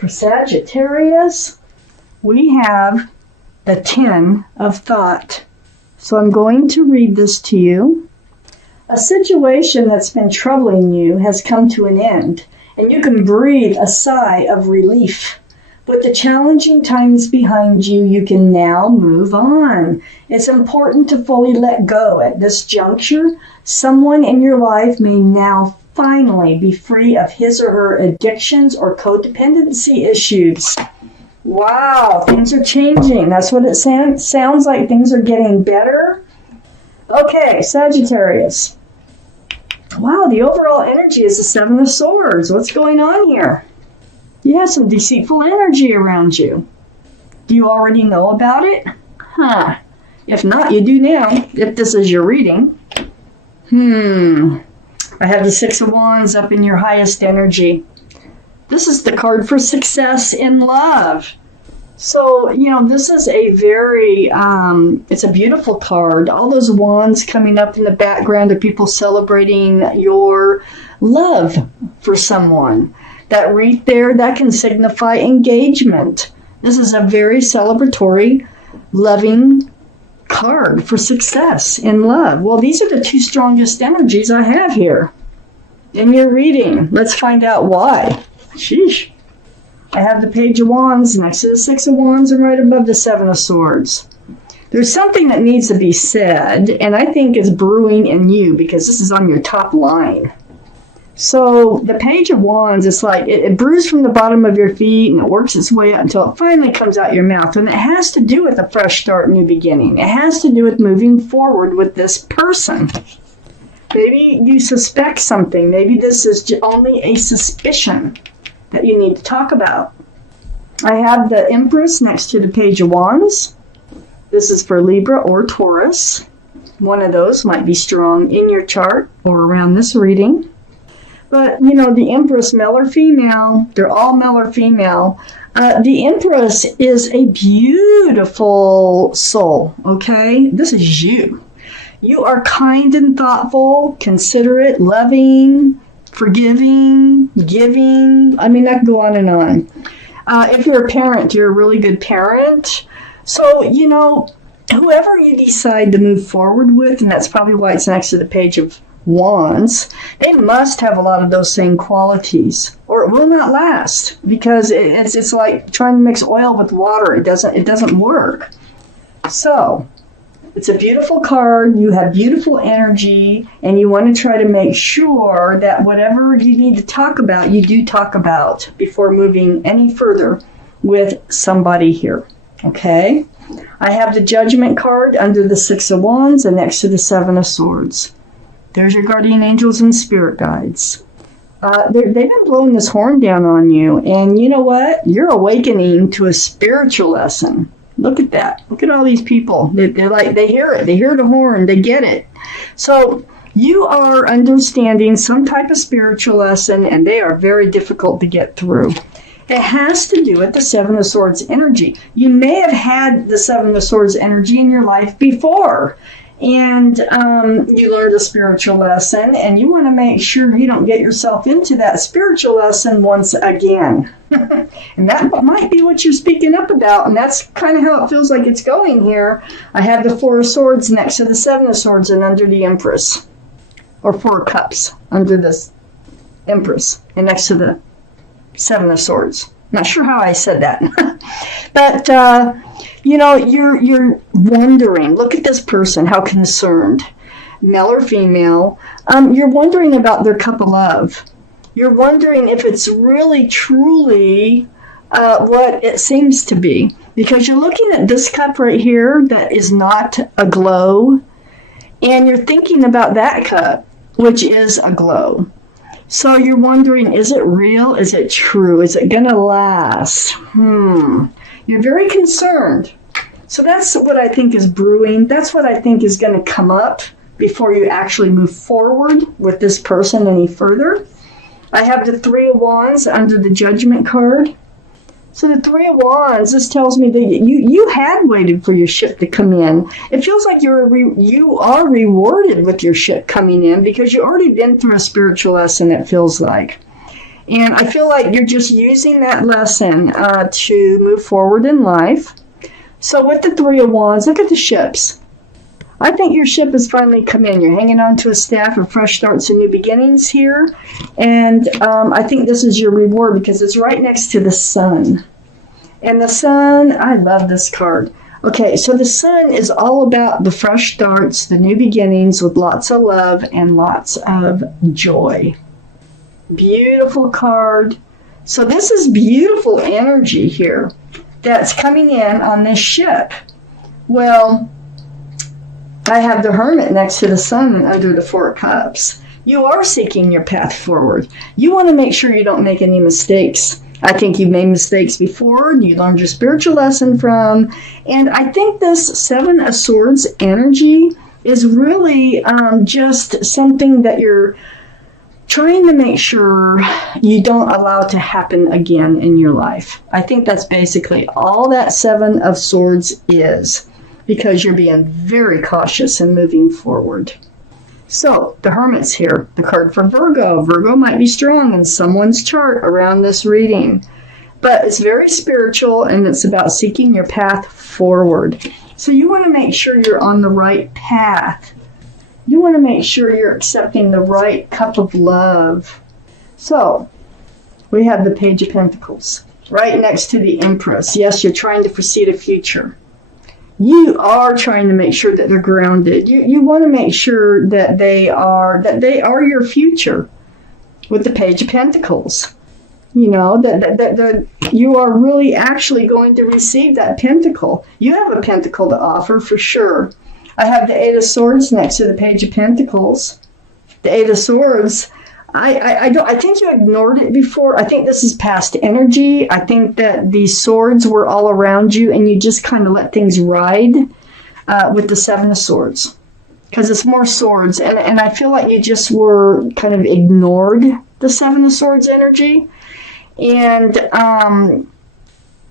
For Sagittarius, we have the 10 of thought. So I'm going to read this to you. A situation that's been troubling you has come to an end, and you can breathe a sigh of relief. With the challenging times behind you, you can now move on. It's important to fully let go at this juncture. Someone in your life may now finally be free of his or her addictions or codependency issues. Wow, things are changing. That's what it sounds like. Things are getting better. Okay, Sagittarius. Wow, the overall energy is the 7 of Swords. What's going on here? You have some deceitful energy around you. Do you already know about it? If not, you do now, if this is your reading. I have the 6 of Wands up in your highest energy. This is the card for success in love. So, this is a very, it's a beautiful card. All those wands coming up in the background of people celebrating your love for someone. That wreath there, that can signify engagement. This is a very celebratory, loving card for success in love. Well, these are the 2 strongest energies I have here in your reading. Let's find out why. Sheesh. I have the Page of Wands next to the 6 of Wands and right above the 7 of Swords. There's something that needs to be said, and I think it's brewing in you because this is on your top line. So the Page of Wands, it's like it brews from the bottom of your feet and it works its way up until it finally comes out your mouth. And it has to do with a fresh start, new beginning. It has to do with moving forward with this person. Maybe you suspect something. Maybe this is only a suspicion that you need to talk about. I have the Empress next to the Page of Wands. This is for Libra or Taurus. One of those might be strong in your chart or around this reading. But, the Empress, male or female, they're all male or female. The Empress is a beautiful soul, okay? This is you. You are kind and thoughtful, considerate, loving, forgiving, giving. I mean, I can go on and on. If you're a parent, you're a really good parent. So, whoever you decide to move forward with, and that's probably why it's next to the Page of Wands, they must have a lot of those same qualities, or it will not last, because it's like trying to mix oil with water. It doesn't work. So it's a beautiful card. You have beautiful energy, and you want to try to make sure that whatever you need to talk about, you do talk about before moving any further with somebody here. Okay? I have the Judgment card under the 6 of Wands and next to the 7 of Swords. There's your guardian angels and spirit guides. They've been blowing this horn down on you, and you know what? You're awakening to a spiritual lesson. Look at that. Look at all these people. They're like, they hear it. They hear the horn. They get it. So you are understanding some type of spiritual lesson, and they are very difficult to get through. It has to do with the 7 of Swords energy. You may have had the 7 of Swords energy in your life before, and you learned a spiritual lesson, and you want to make sure you don't get yourself into that spiritual lesson once again. And that might be what you're speaking up about, and that's kind of how it feels like it's going here. I have the 4 of Swords next to the 7 of Swords and under the Empress, or 4 of Cups under this Empress and next to the 7 of Swords. Not sure how I said that. But, you're wondering, look at this person, how concerned, male or female. You're wondering about their cup of love. You're wondering if it's really, truly what it seems to be. Because you're looking at this cup right here that is not aglow, and you're thinking about that cup, which is aglow. So you're wondering, is it real? Is it true? Is it going to last? You're very concerned. So that's what I think is brewing. That's what I think is going to come up before you actually move forward with this person any further. I have the 3 of Wands under the Judgment card. So the 3 of Wands, this tells me that you had waited for your ship to come in. It feels like you are rewarded with your ship coming in because you've already been through a spiritual lesson, it feels like. And I feel like you're just using that lesson to move forward in life. So with the Three of Wands, look at the ships. I think your ship has finally come in. You're hanging on to a staff of fresh starts and new beginnings here. And I think this is your reward because it's right next to the sun. And the sun, I love this card. Okay, so the sun is all about the fresh starts, the new beginnings with lots of love and lots of joy. Beautiful card. So this is beautiful energy here that's coming in on this ship. Well, I have the Hermit next to the sun under the Four of Cups. You are seeking your path forward. You want to make sure you don't make any mistakes. I think you've made mistakes before, you learned your spiritual lesson from, and I think this Seven of Swords energy is really just something that you're trying to make sure you don't allow to happen again in your life. I think that's basically all that Seven of Swords is, because you're being very cautious and moving forward. So, the Hermit's here, the card for Virgo. Virgo might be strong in someone's chart around this reading. But it's very spiritual, and it's about seeking your path forward. So you want to make sure you're on the right path. You want to make sure you're accepting the right cup of love. So, we have the Page of Pentacles, right next to the Empress. Yes, you're trying to foresee the future. You are trying to make sure that they're grounded. You want to make sure that they are your future with the Page of Pentacles. You know, that you are really actually going to receive that pentacle. You have a pentacle to offer for sure. I have the Eight of Swords next to the Page of Pentacles. The Eight of Swords, I think you ignored it before. I think this is past energy. I think that these swords were all around you and you just kind of let things ride with the Seven of Swords. Because it's more swords. And I feel like you just were kind of ignored the Seven of Swords energy. And,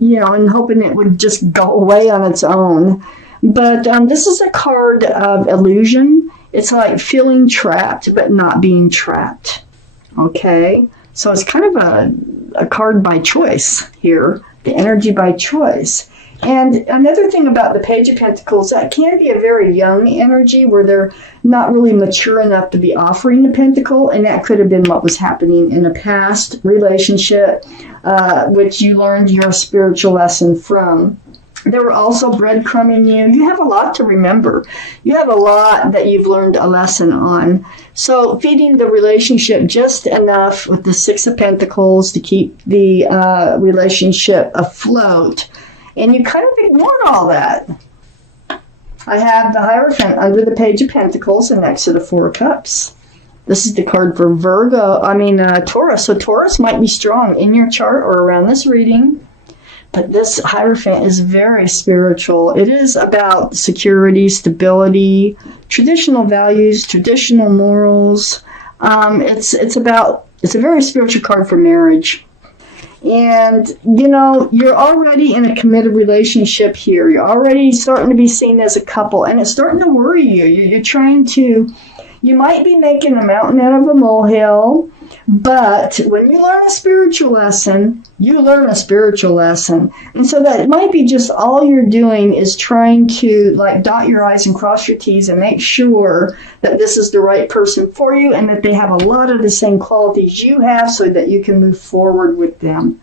you know, and hoping it would just go away on its own. But this is a card of illusion. It's like feeling trapped, but not being trapped. Okay? So it's kind of a card by choice here. The energy by choice. And another thing about the Page of Pentacles, that can be a very young energy where they're not really mature enough to be offering the pentacle. And that could have been what was happening in a past relationship, which you learned your spiritual lesson from. They were also breadcrumbing you. You have a lot to remember. You have a lot that you've learned a lesson on. So feeding the relationship just enough with the Six of Pentacles to keep the relationship afloat. And you kind of ignored all that. I have the Hierophant under the Page of Pentacles and next to the Four of Cups. This is the card for Taurus. So Taurus might be strong in your chart or around this reading. But this Hierophant is very spiritual. It is about security, stability, traditional values, traditional morals. It's a very spiritual card for marriage. And, you know, you're already in a committed relationship here. You're already starting to be seen as a couple. And it's starting to worry you. You might be making a mountain out of a molehill. But when you learn a spiritual lesson, you learn a spiritual lesson. And so that it might be just all you're doing is trying to like dot your I's and cross your T's and make sure that this is the right person for you and that they have a lot of the same qualities you have so that you can move forward with them.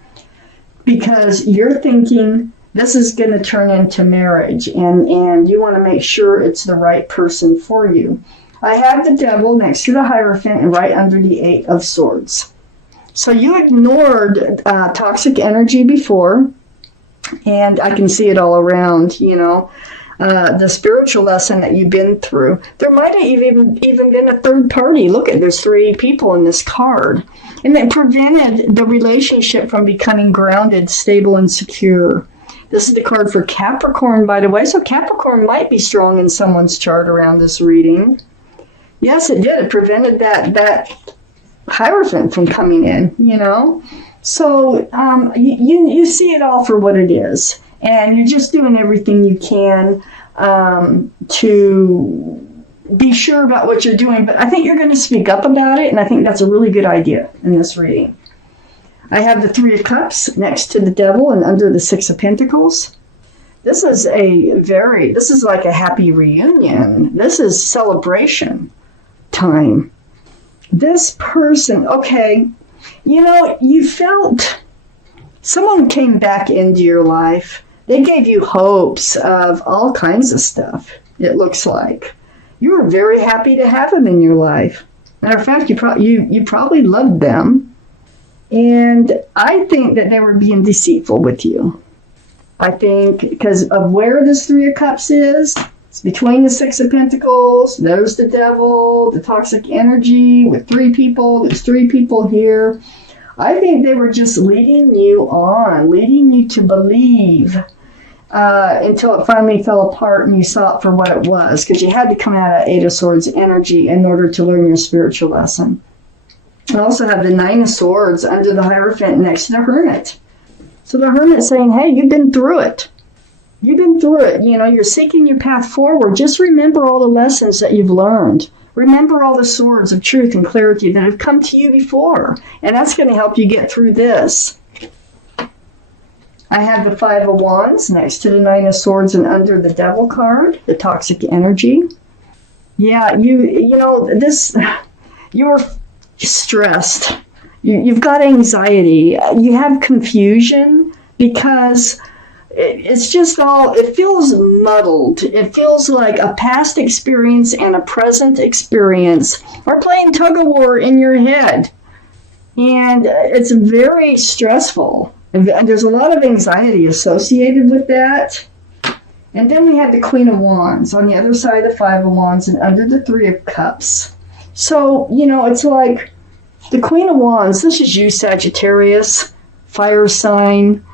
Because you're thinking this is going to turn into marriage and you want to make sure it's the right person for you. I have the Devil next to the Hierophant and right under the Eight of Swords. So you ignored toxic energy before, and I can see it all around, you know, the spiritual lesson that you've been through. There might have even been a third party. Look, there's three people in this card. And it prevented the relationship from becoming grounded, stable, and secure. This is the card for Capricorn, by the way. So Capricorn might be strong in someone's chart around this reading. Yes, it did. It prevented that Hierophant from coming in, you know. So you see it all for what it is. And you're just doing everything you can to be sure about what you're doing. But I think you're going to speak up about it. And I think that's a really good idea in this reading. I have the Three of Cups next to the Devil and under the Six of Pentacles. This is like a happy reunion. This is celebration time. This person, okay, you felt someone came back into your life. They gave you hopes of all kinds of stuff, it looks like. You were very happy to have them in your life. Matter of fact, you probably loved them. And I think that they were being deceitful with you. I think because of where this Three of Cups is, it's between the Six of Pentacles, there's the Devil, the toxic energy with three people, there's three people here. I think they were just leading you on, leading you to believe until it finally fell apart and you saw it for what it was, because you had to come out of Eight of Swords energy in order to learn your spiritual lesson. I also have the Nine of Swords under the Hierophant next to the Hermit. So the Hermit's saying, hey, you've been through it. You've been through it. You're seeking your path forward. Just remember all the lessons that you've learned. Remember all the swords of truth and clarity that have come to you before. And that's going to help you get through this. I have the Five of Wands next to the Nine of Swords and under the Devil card, the toxic energy. Yeah, you're stressed. You've got anxiety. You have confusion because it's just it feels muddled. It feels like a past experience and a present experience are playing tug of war in your head. And it's very stressful. And there's a lot of anxiety associated with that. And then we have the Queen of Wands on the other side of the Five of Wands and under the Three of Cups. So, it's like the Queen of Wands, this is you, Sagittarius, fire sign,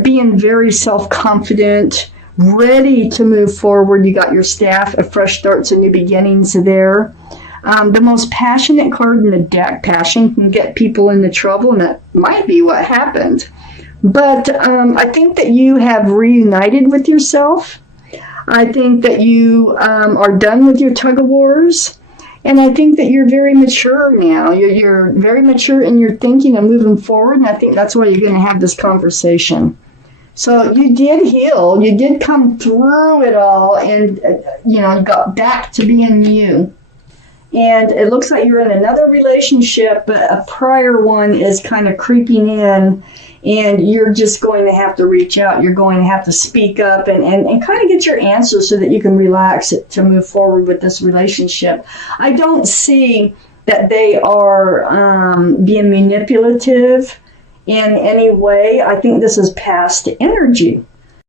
being very self-confident, ready to move forward. You got your staff of fresh starts and new beginnings there. The most passionate card in the deck. Passion can get people into trouble, and that might be what happened. But I think that you have reunited with yourself. I think that you are done with your tug of wars. And I think that you're very mature now. You're very mature in your thinking and moving forward. And I think that's why you're going to have this conversation. So you did heal. You did come through it all and, got back to being you. And it looks like you're in another relationship, but a prior one is kind of creeping in, and you're just going to have to reach out. You're going to have to speak up and kind of get your answers so that you can relax it to move forward with this relationship. I don't see that they are being manipulative in any way. I think this is past energy.